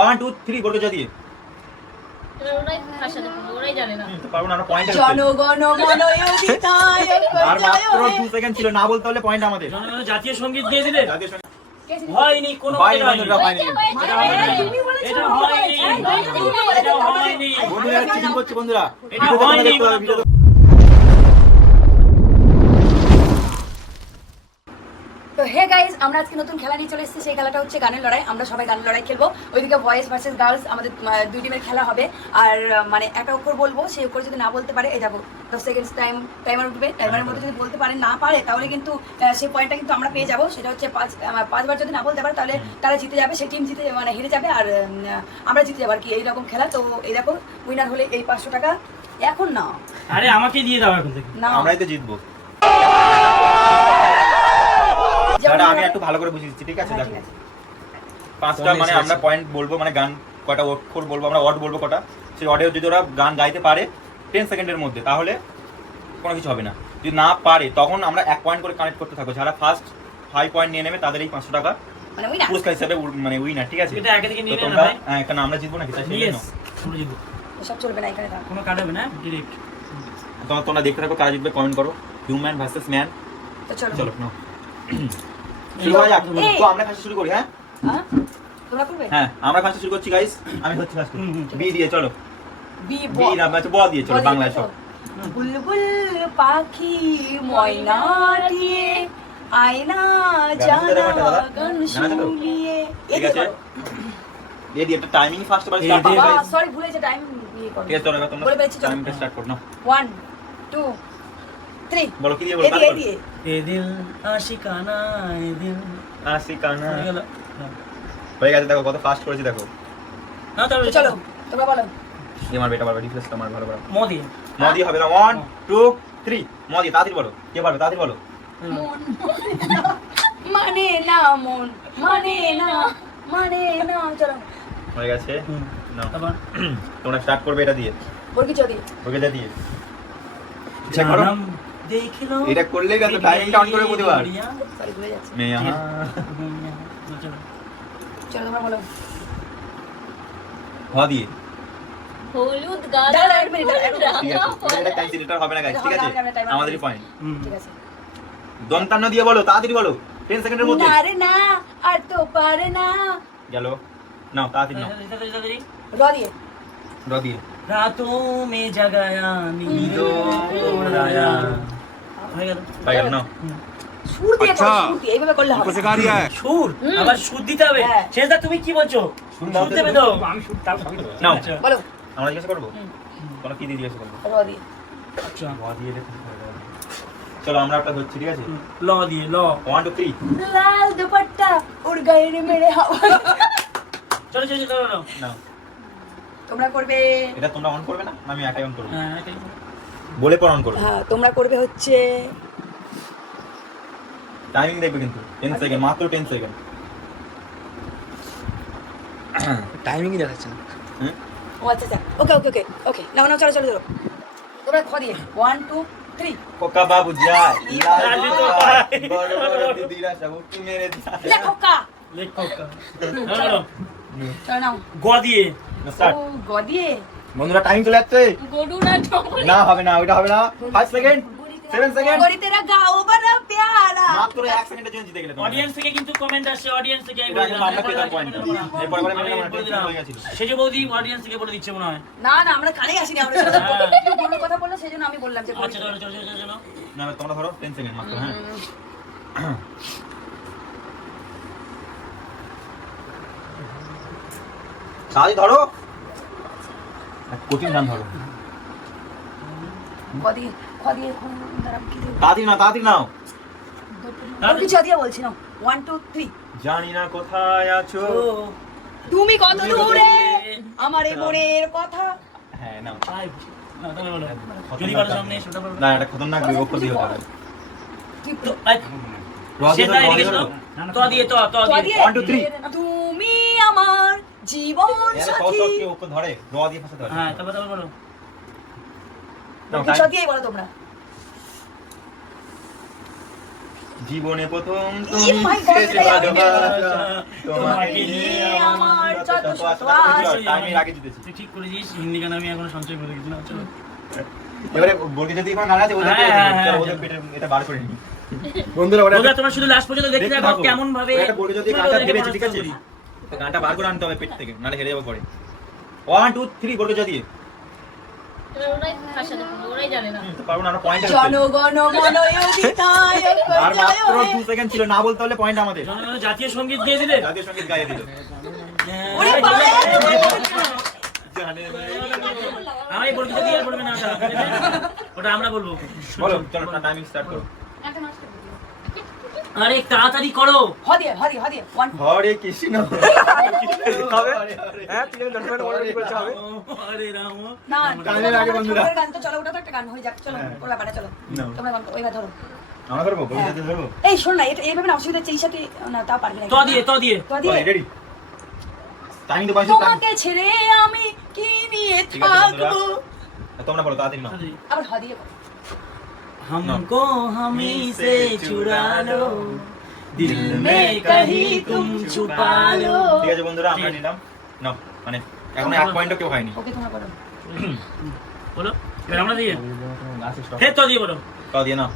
1 2 3 বলকে যা দিয়ে ওরাই ভাষা ওরাই জানে না পারবো না, আমরা পয়েন্ট আছে জনগণ মনোয়দিতায় আর মাত্র 2 সেকেন্ড ছিল, না বলতে হলে পয়েন্ট আমাদের। জনগণ জাতীয় সঙ্গীত গেয়ে দিলে জাতীয় সঙ্গীত হয়নি, কোনো ভাই মতে হয়নি। বন্ধুরা হয়নি, এটা হয়নি। এটা হয়নি। বন্ধুরা চিটিং করছে বন্ধুরা, এটা ভিডিওতে হয়নি দেখতে হবে, বন্ধু। ভিডিওতে। তো হে গাইস, আমরা আজকে নতুন খেলা নিয়ে চলে এসেছি। সেই খেলাটা হচ্ছে গানের লড়াই। আমরা সবাই গানের লড়াই খেলবো। ওইদিকে বয়েজ ভার্সেস গার্লস, আমাদের দুই টিমের খেলা হবে। আর মানে একটা অক্ষর বলবো, সেই অক্ষর যদি না বলতে পারে, এই দেখো 10 সেকেন্ড টাইমার উঠবে। টাইমারের মধ্যে যদি বলতে পারে, না পারে, তাহলে কিন্তু সেই পয়েন্টটা কিন্তু আমরা পেয়ে যাবো। সেটা হচ্ছে 5বার যদি না বলতে পারে, তাহলে তারা জিতে যাবে, সেই টিম জিতে মানে হেরে যাবে, আর আমরা জিতে যাবো আর কি, এইরকম খেলা। তো এই দেখো, উইনার হলে এই 500 টাকা। এখন না, আরে আমাকে দিয়ে দাও এখন থেকে। না আমরাই তো জিতবো। দাদা আমি একটু ভালো করে বুঝিয়ে দিচ্ছি, ঠিক আছে? দেখো 5টা মানে আমরা পয়েন্ট বলবো, মানে গান কয়টা অক্ষর বলবো, আমরা ওয়ার্ড বলবো কটা, সেই ওয়ার্ডে যদি ওরা গান গাইতে পারে 10 সেকেন্ডের মধ্যে, তাহলে কোনো কিছু হবে না। যদি না পারে, তখন আমরা 1 পয়েন্ট করে কানেক্ট করতে থাকবো। যারা ফার্স্ট 5 পয়েন্ট নিয়ে নেবে, তাদের এই 500 টাকা মানে উইনার পুরস্কার হিসেবে মানে উইনার, ঠিক আছে? এটা আগে থেকে নিয়ে তো নেন তোমরা ভাই। কেন আমরা জিতবো নাকি? তাই সেই ইয়েস, জন্য আমরা জিতবো। সব চলবে না এখানে, থাক। কোনো কাট হবে না, ডাইরেক্ট। তোমরা দেখতে থাকো, কারা জিতবে কমেন্ট করো। Human versus man. তো চলো চলো নাও শুরু হয়ে যাক। তো আমরা ফার্স্ট শুরু করি। হ্যাঁ তোমরা করবে হ্যাঁ, আমরা ফার্স্ট শুরু করছি গাইস। আমি হচ্ছে ফার্স্ট বি দিয়ে, চলো বি বি না, মানে ব দিয়ে, চলো বাংলায় সব। বুলবুল পাখি ময়না দিয়ে আয়না জানা গান শুনিয়ে ঠিক আছে, এই দিয়ে একটা টাইমিং ফার্স্ট বার স্টার্ট করো গাইস। সরি ভুলে যে টাইম নিয়ে করো ঠিক আছে, চলো এবার তোমরা বলে পেয়েছি, চলো। টাইমটা স্টার্ট করো না। 1 2 3 বলো কি দিয়ে বলো? এই দিয়ে এ দিল আশিকানা, এ দিল আশিকানা হয়ে গেল। হয়ে গেছে। দেখো কত ফাস্ট করেছি, দেখো। না তাহলে তো চলো তোমরা বলো এই আমার বেটা বারবার রিফ্রেশ তোমার ভালো করো। মোদি। মদি হবে না। 1 2 3 মদি, তাড়াতাড়ি বলো। কে পারবে? তাড়াতাড়ি বলো। মন মানে না, মন মানে না, মানে না, চলো হয়ে গেছে। নাও তারপর তোমরা স্টার্ট করবে এটা দিয়ে, বর্গি চদি ওকে যা দিয়ে। চেক করো, জানাম দেখিলো এটা করলেই কত টাইমিংটা অন করে প্রতিবার। সরি ভুলে যাচ্ছি। মে यहाँ চলো। চলো তোমরা বলো হ দিয়ে। হলুদ গাছ দাঁড়াও, এক মিনিট, এক মিনিট। ঠিক আছে, এটা ক্যান্সেল, এটা হবে না গাইস, ঠিক আছে? আমাদেরই পয়েন্ট। ঠিক আছে দন্তান্ন দিয়ে বলো, তাড়াতাড়ি বলো, 10 সেকেন্ডের মধ্যে। না রে না, আর তো পারে না। গেল, নাও তাড়াতাড়ি নাও। তাড়াতাড়ি। র দিয়ে র দিয়ে। রাতों में जगाया नींदों को उड़ाया। হয়ে গেল। হয়ে গেল, নাও। সুর দিয়ে করো, সুর দিয়ে এইভাবে করলে হবে सिखा रिया है সুর আবার সুর দিতে হবে। হ্যাঁ। শেষদা তুমি কি বলছো? সুর সুর দেবে তো? আমি শুট তাও সবই দেবো। নাও, আচ্ছা। বলো আমরা জিজ্ঞাসা করবো তোমরা কি দিয়ে জিজ্ঞাসা করবো। র দিয়ে আচ্ছা। র দিয়ে দেখো। চলো আমরা একটা ধরছি, ঠিক আছে? ল দিয়ে ল। 1 2 3 লাল দুপাট্টা উড় গয়ে রে মেরে হাওয়া। চলো চলো চলো চলো। নাও। তোমরা করবে, এটা তোমরা অন করবে না, আমি একাই অন করব। হ্যাঁ এটাই। বলে পর অন করব। হ্যাঁ তোমরা করবে হচ্ছে টাইমিং দেখবে কিন্তু 10 সেকেন্ড, মাত্র 10 সেকেন্ড। টাইমিংই দেখাচ্ছে না। হ্যাঁ ও আচ্ছা আচ্ছা, ওকে ওকে ওকে ওকে, নাও নাও, চলো চলো চলো। তোমরা খ দিয়ে 1 2 3 কোকা বাবু যায় রাজু তো ভাই। বড় বড় দিদিরা সব কি মেরে যায়। লেখো কা, লেখো কা। চলো। চলো চলো নাও। গ দিয়ে। স্টার্ট। ও গ দিয়ে বন্ধুরা টাইম চলে যাচ্ছে। গরু না ঠোকরি না হবে না, ওইটা হবে না। 5 সেকেন্ড 7 সেকেন্ড, গড়ি তেরা গাও বড় প্যারা। মাত্র 1 সেকেন্ডের জন্য জিতে গেলে তোমরা। অডিয়েন্স থেকে কিন্তু কমেন্ট আসছে, অডিয়েন্স থেকে এটা কিন্তু আমরা পেতাম পয়েন্ট। এরপর পরে মেরে আমরা বলে টেনশন দিলাম। হয়ে গেছিল। সেজে বৌদি অডিয়েন্স থেকে বলে দিচ্ছে মনে হয়। না না, আমরা কানে আসিনি, আমরা শুধু গরুর কথা বললো, সেজন্য আমি বললাম যে আচ্ছা চলো চলো চলো চলো। না তোমরা ধরো 10 সেকেন্ড মাত্র। হ্যাঁ সাজি ধরো, কঠিন গান ধরো। খ দিয়ে দাঁড়াও, কি দেব? তাড়াতাড়ি নাও, তাড়াতাড়ি নাও। গড়ি চ দিয়ে বলছি, নাও 1 2 3 জানি না কোথায় আছো। তুমি কত দূরে আমার এই মনের কথা। হ্যাঁ নাও। আয়। না তাহলে বলো। যদি পারো সামনে সেটা বলো। না এটা খতরনাক বিভক্ত দিয়ে হতে হবে। তো আয়। সেটা এদিকে শোনো। তো দিয়ে তো চ দিয়ে। দিয়ে 1 2 3 তুমি আমার জীবন এর সাথী। সব কি ওকে ধরে র দিয়ে ফাঁসাতে হবে। হ্যাঁ তারপর বলো। নাও, চ দিয়েই বলো তোমরা। জীবনে প্রথম ই my God, শেষে এটাই আমি ভালোবাসা, তোমাকে তোমাকে নিয়ে নিয়ে আমার যত শত আশা। আশা। টাইমের আগে জিতেছি। তুই ঠিক করেছিস, হিন্দি গান আমি এখনো সঞ্চয় করে রেখেছি না, চলো। এবারে বর্গি যদি এখন গান আছে ওদের হ্যাঁ, চলো, ওদের হ্যাঁ। পেটের এটা বার করে নি বন্ধুরা। ওরা বন্ধুরা, তোমরা শুধু লাস্ট পর্যন্ত দেখতে দেখতে থাকো থাকো। কেমন ভাবে ওরা একটা বর্গি যদি গানটা ভেবেছি, ঠিক আছে? তো গানটা বার করে আনতে হবে পেট থেকে, নাহলে হেরে যাবো পরে। 1 2 3 বর্গি যদি এবার ওরাই ভাষাতে পড়বে, ওরাই জানে না। তো পারবো না, আমরা পয়েন্ট জনগণ মন অধিনায়ক আর জয় মাত্র হে। 2 সেকেন্ড ছিল, না বলতে হলে পয়েন্ট আমাদের। জনগণ জাতীয় সঙ্গীত গেয়ে দিলে। জাতীয় সঙ্গীত গাইয়ে দিল। ওরে বাবা, আমি বলতে দিয়ে আর বলবে না ওটা, ঠিক আছে? ওটা আমরা বলবো। বলো, চলো টাইমিং স্টার্ট করো। আরে তাড়াতাড়ি করো। হদিয়ে 1 হরে কৃষ্ণ হবে? হ্যাঁ, 3 10 মিনিট অলরেডি করতে হবে। আরে রাম। না গানের আগে বন্ধুরা। গান তো চলো, ওটা তো একটা গান হয়ে যাক, চলো হ্যাঁ। ওরা পারে, চলো না। তোমরা গান করো, ওইবার ধরো। আমরা ধরবো, বর্গি যদি ধরবো। এই শোন না, এটা এইভাবে না, অসুবিধা হচ্ছে, এই সাথে না, তাও পারবে না। তো দিয়ে তো দিয়ে রেডি? টাইমিং তো 22 তোমাকে ছেড়ে আমি কি নিয়ে ঠিক আছে বন্ধুরা। থাকবো। তোমরা বলো তাড়াতাড়ি না। আবার হদিয়ে বলো। हमको हमी से चुरा लो, दिल में कहीं तुम छुपा लो। ঠিক আছে বন্ধুরা, আমরা নিলাম না, মানে এখন 1 পয়েন্টও কেউ হয়নি। ওকে তোমরা করো। বলো, এবার আমরা দিয়ে। গাছে স্টপ ফের তো দিয়ে বলো। তো দিয়ে না,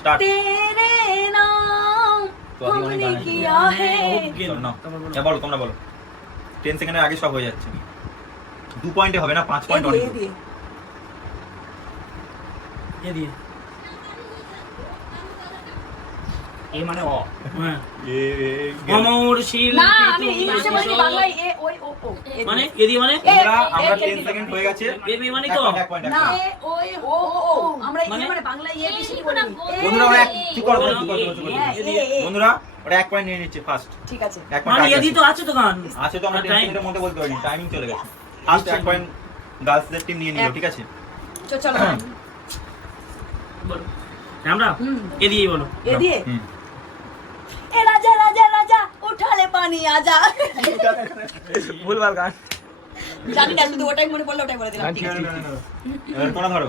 স্টার্ট। तेरे नाम तो अभी होने हमने गाना है। किया है। চলো না, বলো তোমরা বলো। 10 সেকেন্ডের আগে সব হয়ে যাচ্ছে। 2 পয়েন্টে হবে না, 5 এ পয়েন্ট দিয়ে, অনেক। এ দিয়ে। ये दिए। এ মানে অ। হ্যাঁ। এ অমর শিল। না, আমি ইংলিশে বলিনি, বাংলায় এ ওই ও ও। এ দিয়ে। মানে এ দিয়ে মানে বন্ধুরা, আমরা এ, 10 সেকেন্ড হয়ে গেছে। এ বি মানে তো। 1 পয়েন্ট। না, এ ওই ও ও। আমরা মানে? মানে বাংলায় এ বেশি এই বলি। না, এ, বন্ধুরা, ওরা ঠিক করো, বলো, ঠিক করো, ঠিক করো। হ্যাঁ, এ, এ। বন্ধুরা, ওরা 1 পয়েন্ট নিয়ে নিচ্ছে ফার্স্ট। ঠিক আছে। 1 মানে পয়েন্ট এ দিয়ে তো আছে তো গান। আছে তো, আমরা 10 Time- সেকেন্ডের মধ্যে বলতে পারিনি, টাইমিং চলে গেছে। ফার্স্ট 1 পয়েন্ট গার্লসদের টিম নিয়ে নিল, ঠিক আছে? চলো। বলো। আমরা হুম। এ দিয়েই বলো। এ দিয়ে। হুম। এ রাজা রাজা রাজা উঠা ले पानी आजा। ভুলভাল গান। জানি না, শুধু ওটাই মনে পড়লো, ওটাই বলে দিলাম। গান ঠিক আছে। এবার তোমরা ধরো।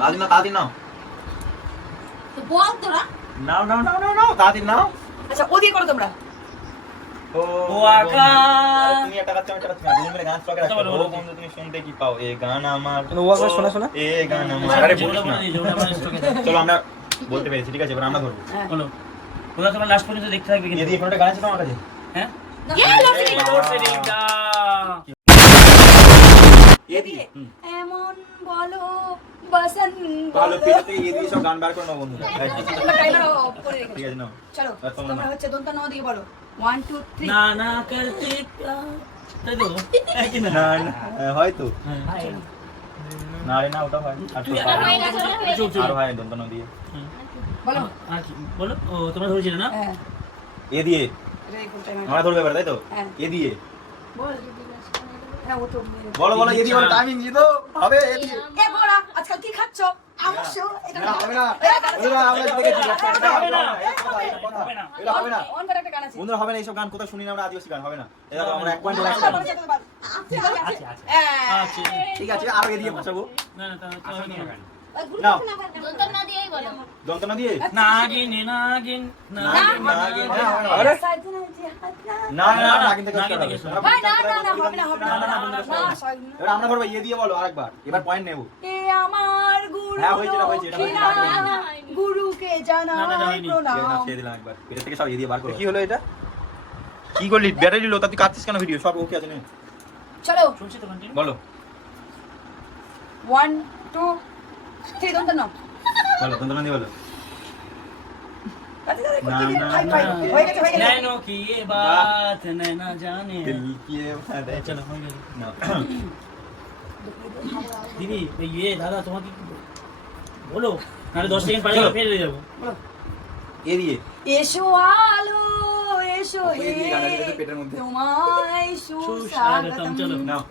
তাড়াতাড়ি নাও। তো বল তোরা। নাও নাও নাও নাও নাও, তাড়াতাড়ি নাও। আচ্ছা, ও দিয়ে করো তোমরা। ও আকাশ। তুমি একটা কাজ করো, একটা কাজ করো। দুজন মিলে গান স্টকে রাখো। বলো, ও বলো। বন্ধু, তুমি শুনতে কি পাও? এ গান আমার, কেন ও আকাশ শোনা শোনা? এ গান আমার। আরে আরে বলো বলিস না। না। চলো আমরা বলতে পেরেছি, ঠিক আছে? এবার আমরা ধরবো। হ্যাঁ। বলো। তোমরা তোমরা লাস্ট পর্যন্ত দেখতে থাকবে এ কিন্তু। দিয়ে ফোনটা গান আছে তোমার কাছে? হ্যাঁ? এ দিয়ে এমন বলো বসন ভালো বলো। পেজে থেকে এ দিয়ে সব গান বার করে নাও বন্ধুরা। তোমরা টাইমার অফ করে রেখেছো। ঠিক আছে, নাও। চলো, আর তোমরা তোমরা নাও। হচ্ছে দন্তা ন দিয়ে বলো। 1 2 3। না না করতে প্যার। তাই তো? একই না? না না, হয়তো হ্যাঁ। না রে, না ওটা হয়। আর তো তুই পারো। হয়ে গেছে, ওটা হয়ে গেছে। আর হয় দন্তন দিয়ে। বলো। আর কি? বলো। ও তোমরা ধরেছিলে না? হ্যাঁ। এ দিয়ে এটাই ফুল টাইমার। আমরা ধরবে এবার, তাই তো? হ্যাঁ। এ দিয়ে বল। হ্যাঁ, ও তো বলো বলো, এ দিয়ে বলো, টাইমিং জিতো হবে। এ দিয়ে এ বড়া, আজকাল কি খাচ্ছ? আমস। এটা না, হবে না। বন্ধুরা, আমরা দেখেছি, এটা হবে না। এটা হবে না। অন করে একটা গান আছে। বন্ধুরা, হবে না, এইসব গান কোথাও শুনি না আমরা, আদিবাসী গান হবে না। এটা আমরা 1 পয়েন্ট আচ্ছা, লাগছে। আছে। ঠিক আছে, আর এ দিয়ে ফাঁসাবো। না না তা নাও, দন্তর না দিয়েই বলো। দন্তন দিয়ে। নাগিন নাগিন নাগিন নাগিন, নাগিন। আরে না না না, কিন্তু নাগিন থেকে কাজ শোনো। ভাই, না না না, হবে না, হবে না, হবে না, হবে না, না, সরি না। এবার আমরা ধরবো, এ দিয়ে বলো আরেকবার, এবার পয়েন্ট নেব। এ আমার গুরু হ্যাঁ, হয়েছে, এটা হয়েছে, এটা হয়েছে। দক্ষিণা, গুরুকে জানাই না, না, হয়নি। প্রণাম। ছেড়ে দিলাম একবার, এটা থেকে সব এ দিয়ে বার করো। কি হলো এটা? কি করলি? ব্যাটারি লো, তা তুই কাটছিস কেন ভিডিও? সব ওকে আছে না? চলো, শুনছি তো কন্টিনিউ। বলো 1 2 3 দন্ত নাও। বলো, দন্তন দিয়ে বলো। আচ্ছা, না, না, হাই ফাই না। হয়ে গেছে, হয়ে গেছে। नैनो की ये बात नैना जाने। दिल की ये बात है। चलो हो गया। না। দিদি এই ये দাদা তোমাকে কি বলো নাহলে 10 সেকেন্ড পরে চলো। ফেল হয়ে যাবো। এ দিয়ে এসো আলো এসো ওই হে দিয়ে গান আছে, এটা পেটের মধ্যে। তোমায় সুস্বাগতম, সুস্বাগতম। চলো। নাও।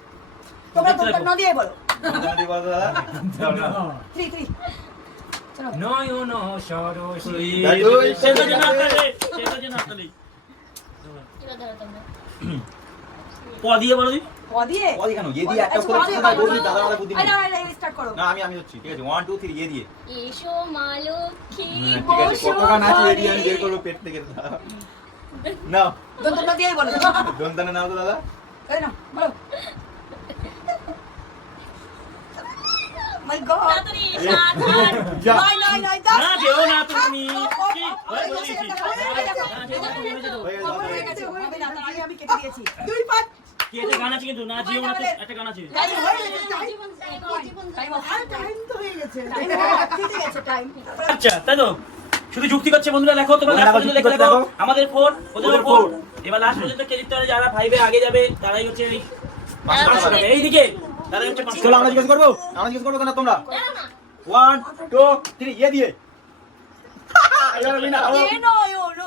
তোমরা দেখতে দন্ত থাকো। ন দিয়ে বলো। দন্তন দিয়ে বলো দাদা। চলো, নাও। 3 3 চলো। নয় নো সরসী। দাদু, শেষ হচ্ছে না তাহলে শেষ হচ্ছে না তাহলে এবার ধরো তোমরা। প দিয়ে বলো দি প দিয়ে ও কেন এ দিয়ে একটা করে আচ্ছা, কথা বলবি দাদা দাদা বুদ্ধি আরে, নেই আরে, আরে, start করো। না আমি হচ্ছি ঠিক আছে 1 2 3 এ দিয়ে এসো মা লক্ষ্মী ঠিক আছে কত গান আছে এ দিয়ে আমি বের করব পেট থেকে না দন্তনা দিয়েই বলো। দন্তানে নাও তো দাদা এই না, বলো। My God. তাড়াতাড়ি সাবধান যা নয়, নয়, নয়, দশ। না যেও না তুমি কি হয়ে ওই গেছে, বলেছি হয়ে গেছে, হয়ে গেছে, হবে না, তার আগে আমি কেটে দিয়েছি। 2 5 কি একটা গান আছে কিন্তু না যেও না তো একটা গান আছে টাইম হয়ে গেছে, টাইম জীবন টাইম তো হয়ে গেছে। টাইম কেটে গেছে, টাইম। আচ্ছা তাই তো শুধু যুক্তি করছে বন্ধুরা দেখো তোমরা বন্ধুরা, লাস্ট পর্যন্ত যুক্তি দেখে করতে দেখো দেখো। আমাদের ফোন ওদের ওদের ফোন four। এবার লাস্ট পর্যন্ত কে জিততে পারে যারা 5 এ আগে যাবে তারাই হচ্ছে এই 500 টাকা এইদিকে তারাই হচ্ছে চলো আমরা জিজ্ঞেস করবো কেন তোমরা জানো না 1 2 3 এ দিয়ে এবার বিনা এ নয়ন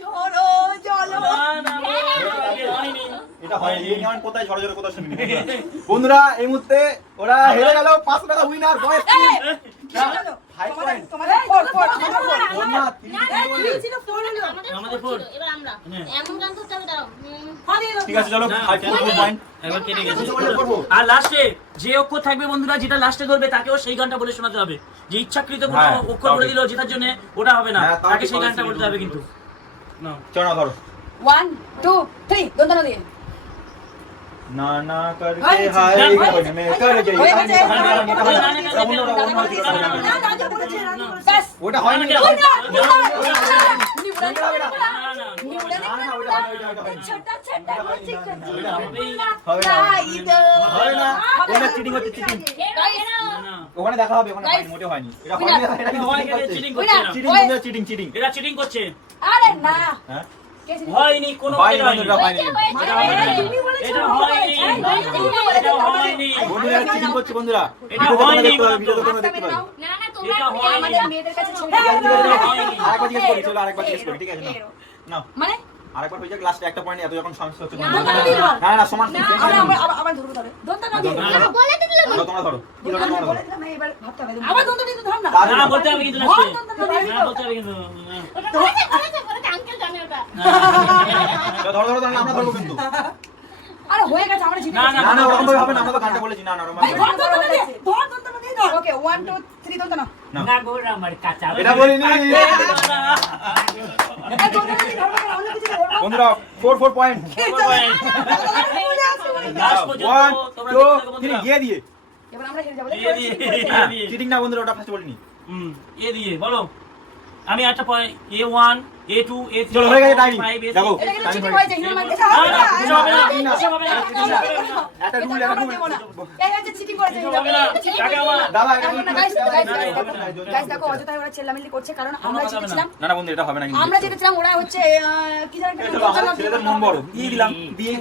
ঝরো জলো। এটা হয় এই নিয়ম কোথায় ঝড় ঝড় কোথায় শুনি বন্ধুরা এই মুহূর্তে ওরা হেরে গেল 500 টাকা উইনার বয়েস চলো, High তোমাদের point. তোমাদের ফোর ফোর ফোর না ছিল ফোর হলো। আমাদের ফোর ছিল, এবার আমরা হ্যাঁ। এমন গান করতে হবে দাঁড়াও ঠিক আছে চলো না, 5 পয়েন্ট এবার কেটে গেছে করবো আর লাস্টে যে অক্ষর থাকবে বন্ধুরা যেটা লাস্টে ধরবে তাকেও সেই গানটা বলে শোনাতে হবে যে ইচ্ছাকৃত কোনো হ্যাঁ, অক্ষর বলে তাও দিল জেতার জন্য ওটা হবে না হ্যাঁ, তাও তাকে ঠিক সেই গানটা বলেছিস। বলতে হবে কিন্তু না চলো না ধরো 1 2 3 দন্তনা দিয়ে। না না করকে হয়েছে, হায় হয়েছে, মে কর গই হয়ে গেছে। ওটা না রাজা বলেছে রাজা বলেছে। ব্যাস। হয়নি না, ছোটা ছোটা করছি করছি। হবে না হবে না ওটা চিটিং হচ্ছে চিটিং না ওখানে দেখা হবে ওখানে হয়নি মোটে হয়নি এটা হয়নি এটা চিটিং চিটিং করছে না চিটিং বন্ধুরা চিটিং চিটিং এরা চিটিং করছে আরে না হ্যাঁ কে ছিল? হয়নি কোনো হয়নি হয়নি বন্ধুরা হয়নি এটা হয়নি তুমি বলেছো, এটা তুমি হয়নি বলেছো, এটা হয়নি বন্ধুরা চিটিং করছে বন্ধুরা এটা হয়নি ভিডিওতে তোমরা আস্তে দেখতে মেরে পাবে নাও। না না তোমরা এটা হয়নি। আমাদের মেয়েদের কাছে ছেড়ে আরেকবার জিজ্ঞেস করি চলো আরেকবার জিজ্ঞেস করি ঠিক আছে না মানে আরেকবার হয়ে যাক লাস্টে একটা পয়েন্ট এত যখন সমস্যা হচ্ছে না, দন্তনা দিয়ে ধর। না না সমান আবার ধরবো তবে দন্তনা দিয়ে। দন্তনা বলে দিলে তোমরা ধরো কি ধরো তোমরা ধরো বলে দিলাম, এবার ভাবতে হবে। আবার দন্তনা দিয়ে ধর না। না বলতে হবে কিন্তু লাস্টে না বলতে হবে কিন্তু ওটা বলেছে আঙ্কেল জানে ওটা ধরো ধরো ধরো আমরা ধরবো কিন্তু আরে হয়ে গেছে আমরা জিতে না, গেছি। না না ওরকম ভাবে হবে না আমরা তো গানটা বলেছি না না ওরকম ভাবে ধর দন্তনা দিয়ে ধর দন্তনা দিয়ে ধর। ওকে 1 2 3 দন্তনা। না গোরা আমার কাঁচা এটা বলিনি এই দন্তনা দিয়ে ধরবো না, অন্য কিছু ধরবো। বন্ধুরা 4 পয়েন্ট লাস্ট পর্যন্ত 1 তোমরা 2 দেখতে থাকো 3 বন্ধুরা গিয়ে দিয়ে এবার আমরা হেরে যাবো। দিয়ে দিয়ে চিটিং না বন্ধুরা ওটা ফার্স্ট বলিনি এ দিয়ে বলো আমি একটা পয়েন্ট A1 A2 A3 চলো হয়ে গেছে টাইমিং 5 দেখো এটা কিন্তু টাইমিং চিটিং হয়ে হয়েছে, গেছে। Hero market. না না কিছু হবে না কিছু হবে না একটা রুল এটা একটা আমরা রুল দেবো না। এই হচ্ছে চিটিং করেছে কিছু হবে না টাকা আমার দাদা এটা এখন না, rule guys, এটা guys, rule, guys, এটা guys, rule, guys, দেখো অযথাই ওরা চেল্লামিল্লি করছে কারণ আমরা কোনো কথা হবে না। জিতেছিলাম। না না বন্ধু এটা হবে না কিন্তু আমরা জিতেছিলাম, ওরা হচ্ছে কি জানি একটা চলো আমার ছেলেদের মন বড় দিয়ে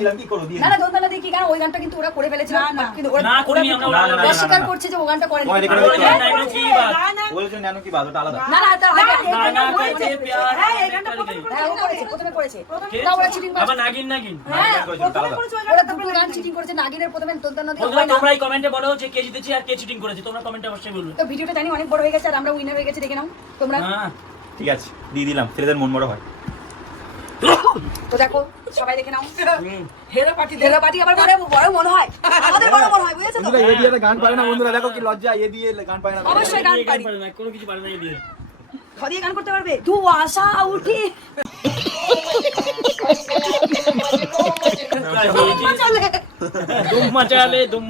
দিলাম কি করো দিয়ে না না দোতলা দিয়ে কি কারণ ওই গানটা কিন্তু ওরা করে ফেলেছিল কিন্তু ওরা না করিনি আমরা না, না, না, অস্বীকার করছে যে ও গানটা করেনি। ওই দেখে বলো দেখো। না এটা কি বাত বলেছেন নানু কি বাদ ওটা আলাদা না না তার আগে না না হ্যাঁ, কাছে প্যার এই গানটা হ্যাঁ ও করেছে, প্রথমে করেছে কে? না ওরা চিটিং আবার নাগিন নাগিন হ্যাঁ করেছে, ওটা আলাদা। ওরা দুটো গান চিটিং করেছে, নাগিনের প্রথমে দোতলা দিয়ে বন্ধুরা হয় না। তোমরাই কমেন্টে বলো যে কে জিতেছে আর কে চিটিং করেছে তোমরা কমেন্টে অবশ্যই বলবে তো ভিডিওটা জানি অনেক বড় হয়ে গেছে আর আমরা উইনার হয়ে গেছে, দেখে নাও তোমরা। হ্যাঁ ঠিক আছে দিয়ে দিলাম ছেলেদের মন বড় হয় তো দেখো সবাই দেখে নাও। হুম। হেরো পার্টি আবার বড় মনে হয়, আমাদের বড় মনে হয়, বুঝেছো তো? বন্ধুরা এ দিয়ে গান পারে না বন্ধুরা দেখো কি লজ্জা এ দিয়ে গান পারে না অবশ্যই গান গান পারি। পারে না কোনো কিছু পারে না এই দিয়ে খদিয়ে গান করতে পারবে তু আশা উঠি দুম মাচালে দুম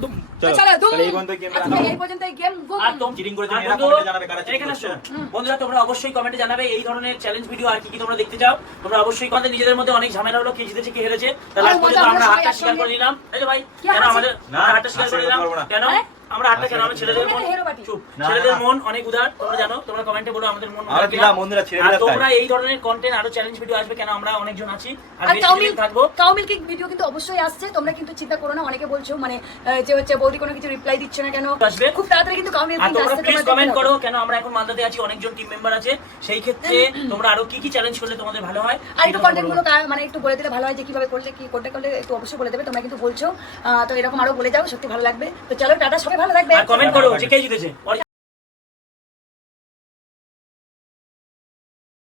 দুম চলো চলো দুম। তাহলে এই পর্যন্ত গেম আজকে এই পর্যন্ত গেম আর তোম চিটিং করেছে আর মেয়েরা বন্ধু, কমেন্টে জানাবে কারা চিটিং এখানে করছে আসো। বন্ধুরা তোমরা অবশ্যই কমেন্টে জানাবে এই ধরনের চ্যালেঞ্জ ভিডিও আর কি কি তোমরা দেখতে চাও তোমরা অবশ্যই তোমাদের নিজেদের মধ্যে অনেক ঝামেলা হলো কে জিতেছে কে হেরেছে তাহলে আরে আজ পর্যন্ত মজা, আমরা আমরা হাতটা সবাই স্বীকার করে একসঙ্গে- নিলাম এই যে ভাই কি কেন হাসি? আমাদের না, হাতটা স্বীকার করে হাসি নিলাম করবো না। কেন আরে? আমরা হাতটা কেন আমরা ছেলেদের মন হেরো পার্টি। চুপ না, ছেলেদের না। মন অনেক উদার তোমরা জানো তোমরা কমেন্টে বলো আমাদের মন আমরা উদার দিলাম কিনা। বন্ধুরা আর ছেলেদের তোমরা এই ধরনের কন্টেন্ট আরো চ্যালেঞ্জ ভিডিও আসবে কেন আমরা অনেকজন আছি আর আর বেশ কাউমিল কিছুদিন থাকবো কাউমিল কি ভিডিও কিন্তু অবশ্যই আসছে, তোমরা কিন্তু চিন্তা করো না। অনেকে বলছো মানে যে হচ্ছে বৌদি কোনো কিছু রিপ্লাই দিচ্ছে না কেন, আসবে। খুব তাড়াতাড়ি কিন্তু কাউমিল আর কিন্তু তোমরা আসছে, প্লিজ তোমরা কমেন্ট দেখে করো নাও। কেন আমরা এখন মালদাতে আছি অনেকজন টিম মেম্বার আছে সেই ক্ষেত্রে তোমরা আরো কি কি চ্যালেঞ্জ করলে তোমাদের ভালো হয় আর একটু সেটা কন্টেন্ট তোমরা গুলো বলো। মানে একটু বলে দিলে ভালো হয় যে কিভাবে করলে কি করতে করলে একটু অবশ্যই বলে দেবে, তোমরা কিন্তু বলছো তো এরকম আরো বলে যাও, সত্যি ভালো লাগবে। তো চলো টাটা, সবাই ভালো থাকবে। আর কমেন্ট করো যে কে জিতেছে